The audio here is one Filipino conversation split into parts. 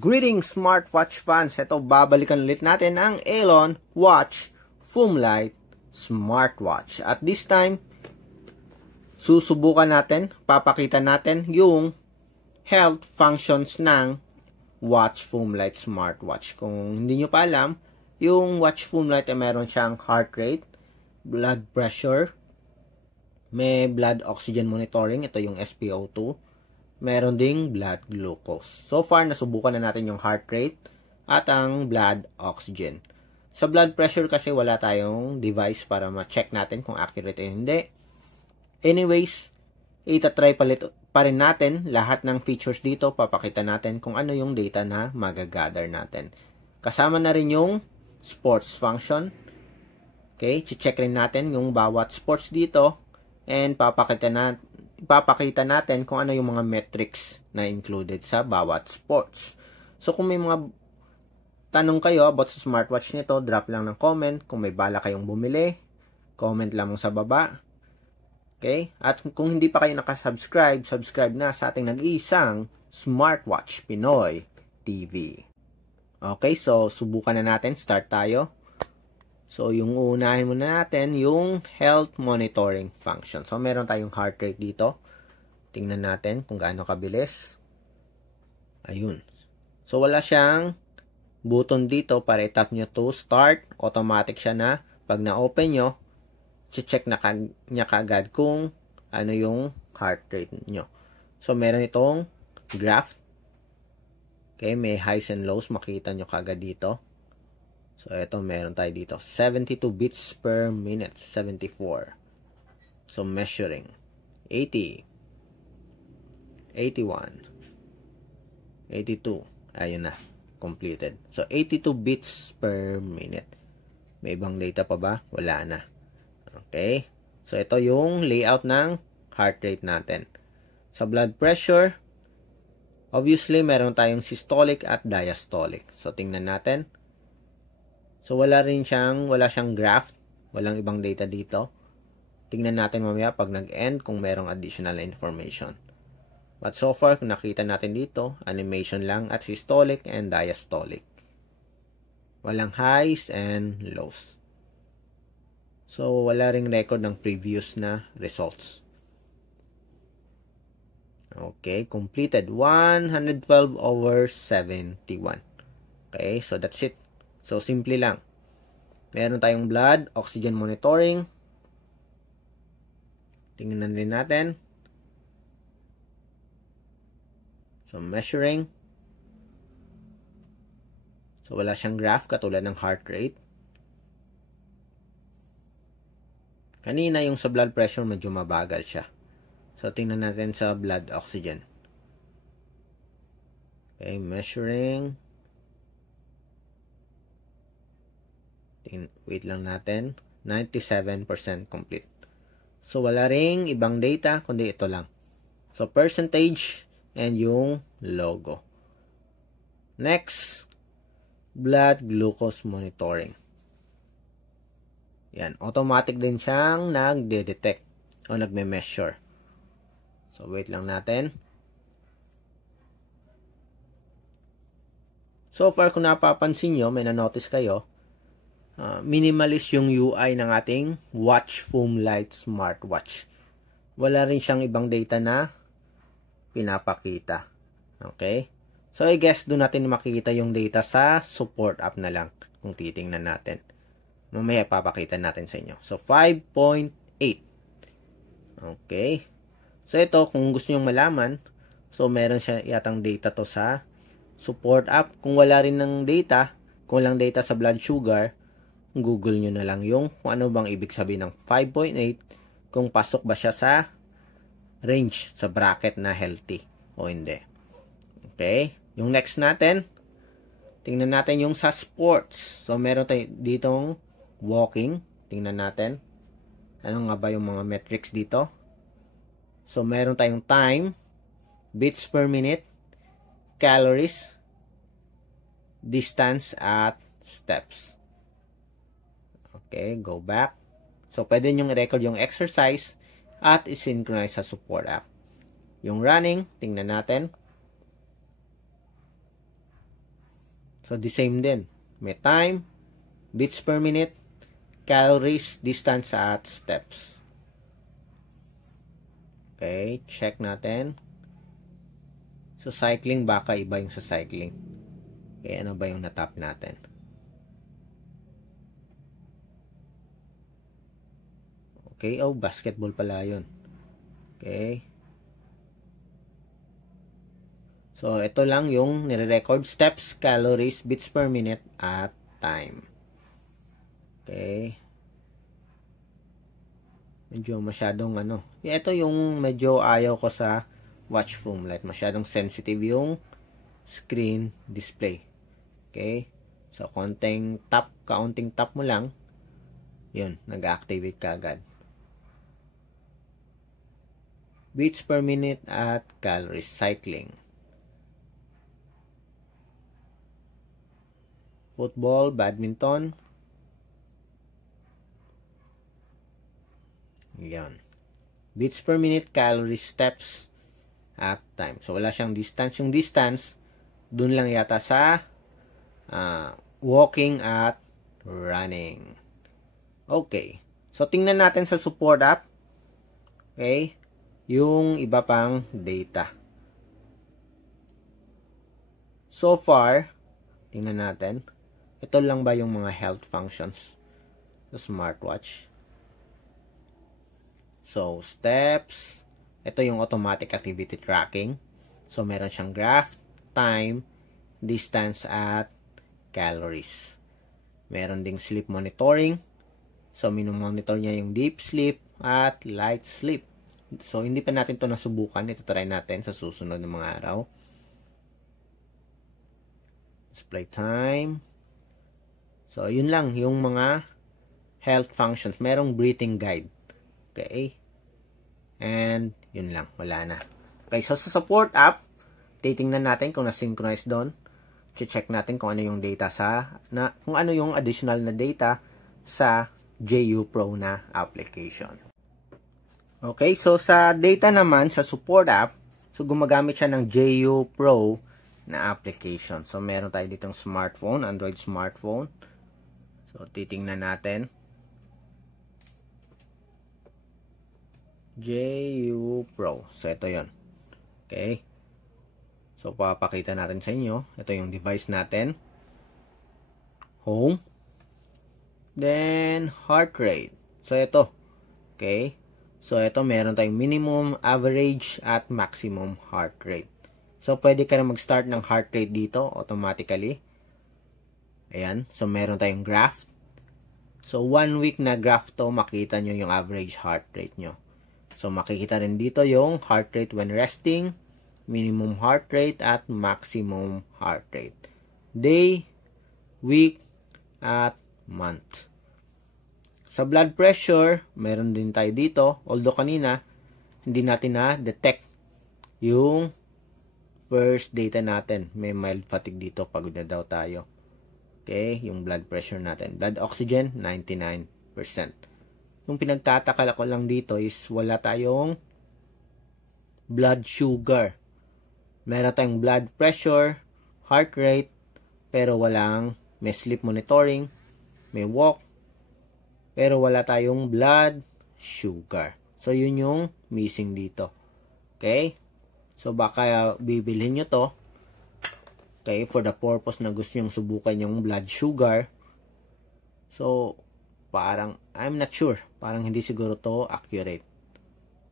Greetings smartwatch fans! Ito, babalikan ulit natin ang Elon Watch Foamlight Smartwatch. At this time, susubukan natin, papakita natin yung health functions ng Watch Foamlight Smartwatch. Kung hindi nyo pa alam, yung Watch Foamlight ay meron siyang heart rate, blood pressure, may blood oxygen monitoring, ito yung SpO2, meron ding blood glucose. So far, nasubukan na natin yung heart rate at ang blood oxygen. Sa blood pressure kasi wala tayong device para ma-check natin kung accurate o hindi. Anyways, itatry pa rin natin lahat ng features dito. Papakita natin kung ano yung data na magagather natin. Kasama na rin yung sports function. Okay, check rin natin yung bawat sports dito and papakita natin kung ano yung mga metrics na included sa bawat sports. So, kung may mga tanong kayo about sa smartwatch nito, drop lang ng comment. Kung may bala kayong bumili, comment lamang sa baba. Okay? At kung hindi pa kayo nakasubscribe, subscribe na sa ating nag-iisang Smartwatch Pinoy TV. Okay, so subukan na natin. Start tayo. So, yung uunahin muna natin, yung health monitoring function. So, meron tayong heart rate dito. Tingnan natin kung gaano kabilis. Ayun. So, wala siyang button dito para i-tap nyo to start. Automatic siya na pag na-open nyo, check na niya kaagad kung ano yung heart rate nyo. So, meron itong graph. Okay, may highs and lows. Makita nyo kaagad dito. So, ito, meron tayo dito. 72 beats per minute. 74. So, measuring. 80. 81. 82. Ayun na. Completed. So, 82 beats per minute. May ibang data pa ba? Wala na. Okay. So, ito yung layout ng heart rate natin. Sa blood pressure, obviously, meron tayong systolic at diastolic. So, tingnan natin. So, wala siyang graph. Walang ibang data dito. Tingnan natin mamaya pag nag-end kung merong additional information. But so far, kung nakita natin dito, animation lang at systolic and diastolic. Walang highs and lows. So, wala ring record ng previous na results. Okay, completed. 112/71. Okay, so that's it. So, simple lang. Meron tayong blood, oxygen monitoring. Tingnan rin natin. So, measuring. So, wala siyang graph katulad ng heart rate. Kanina yung sa blood pressure medyo mabagal siya. So, tingnan natin sa blood oxygen. Okay, measuring. Wait lang natin. 97% complete. So, wala ring ibang data, kundi ito lang. So, percentage and yung logo. Next, blood glucose monitoring. Yan. Automatic din siyang nagde-detect o nagme-measure. So, wait lang natin. So far, kung napapansin nyo, may na-notice kayo, minimalist yung UI ng ating Watch Foamlight Smartwatch. Wala rin siyang ibang data na pinapakita. Okay? So, I guess doon natin makikita yung data sa support app na lang kung titingnan natin. Mamaya papakita natin sa inyo. So, 5.8. Okay? So, ito, kung gusto nyo malaman, so, meron siya yatang data to sa support app. Kung wala rin ng data, kung walang data sa blood sugar, Google nyo na lang yung kung ano bang ibig sabihin ng 5.8, kung pasok ba siya sa range, sa bracket na healthy o hindi. Okay? Yung next natin, tingnan natin yung sa sports. So, meron tayo ditong walking. Tingnan natin. Ano nga ba yung mga metrics dito? So, meron tayong time, beats per minute, calories, distance, at steps. Okay, go back. So, pwede nyo i-record yung exercise at i-synchronize sa support app. Yung running, tingnan natin. So, the same din. May time, beats per minute, calories, distance, at steps. Okay, check natin. So, cycling, baka iba yung sa cycling. Okay, ano ba yung natap natin? Okay, oh, basketball pala yun. Okay. So, ito lang yung nire-record steps, calories, beats per minute, at time. Okay. Medyo masyadong ano. Ito yung medyo ayaw ko sa watch foam light. Masyadong sensitive yung screen display. Okay. So, kaunting tap mo lang. Yun, nag-activate ka agad. Beats per minute at calories, cycling. Football, badminton. Yan. Beats per minute, calories, steps, at time. So, wala siyang distance. Yung distance, dun lang yata sa walking at running. Okay. So, tingnan natin sa support app. Okay. Yung iba pang data. So far, tingnan natin. Ito lang ba yung mga health functions sa smartwatch? So, steps. Ito yung automatic activity tracking. So, meron siyang graph, time, distance, at calories. Meron ding sleep monitoring. So, minomonitor niya yung deep sleep at light sleep. So, hindi pa natin ito nasubukan. Ito try natin sa susunod ng mga araw. Display time. So, yun lang. Yung mga health functions. Merong breathing guide. Okay. And, yun lang. Wala na. Okay. So, sa support app, titingnan natin kung na-synchronize doon. Check natin kung ano yung data kung ano yung additional na data sa JU Pro na application. Okay. So, sa data naman, sa support app, so, gumagamit siya ng JU Pro na application. So, meron tayo ditong smartphone, Android smartphone. So, titingnan natin. JU Pro. So, ito yon. Okay. So, papakita natin sa inyo. Ito yung device natin. Home. Then, heart rate. So, ito. Okay. So, ito meron tayong minimum, average, at maximum heart rate. So, pwede ka na mag-start ng heart rate dito automatically. Ayan. So, meron tayong graph. So, 1 week na graph to, makita nyo yung average heart rate nyo. So, makikita rin dito yung heart rate when resting, minimum heart rate, at maximum heart rate. Day, week, at month. Sa blood pressure, meron din tayo dito. Although kanina, hindi natin na-detect yung first data natin. May mild fatigue dito. Pagod na daw tayo. Okay, yung blood pressure natin. Blood oxygen, 99%. Yung pinagtataka ko lang dito is wala tayong blood sugar. Meron tayong blood pressure, heart rate, pero may sleep monitoring, may walk, pero wala tayong blood sugar. So, yun yung missing dito. Okay? So, baka bibilhin nyo to. Okay? For the purpose na gusto nyong subukan yung blood sugar. So, parang, I'm not sure. Parang hindi siguro to accurate.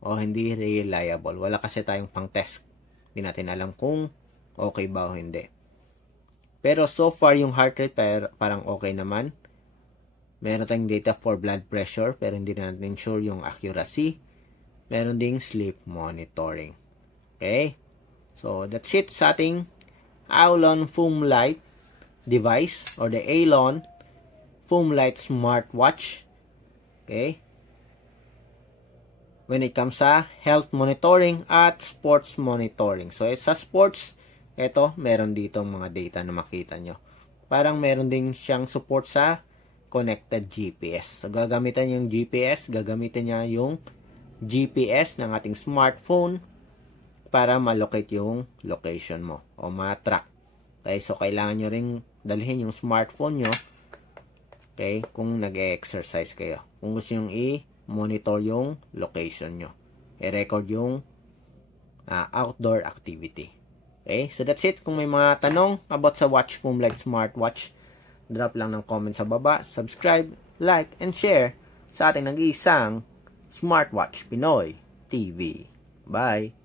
O hindi reliable. Wala kasi tayong pang-test. Hindi natin alam kung okay ba o hindi. Pero so far, yung heart rate parang okay naman. Meron tayong data for blood pressure, pero hindi natin sure yung accuracy. Meron ding sleep monitoring. Okay? So, that's it sa ating Aulon Foam Light device or the Aulon Foam Light smartwatch. Okay? When it comes sa health monitoring at sports monitoring. So, sa sports, ito, meron dito mga data na makita nyo. Parang meron din siyang support sa connected GPS. So, gagamitan yung GPS, gagamitin niya yung GPS ng ating smartphone para ma-locate yung location mo o ma-track. Okay, so, kailangan nyo ring dalhin yung smartphone nyo, okay, kung nag-exercise kayo. Kung gusto nyo i-monitor yung location nyo. I-record yung outdoor activity. Okay, so that's it. Kung may mga tanong about sa Watchful Light smartwatch, drop lang ng comment sa baba, subscribe, like, and share sa ating nag-iisang Smartwatch Pinoy TV. Bye!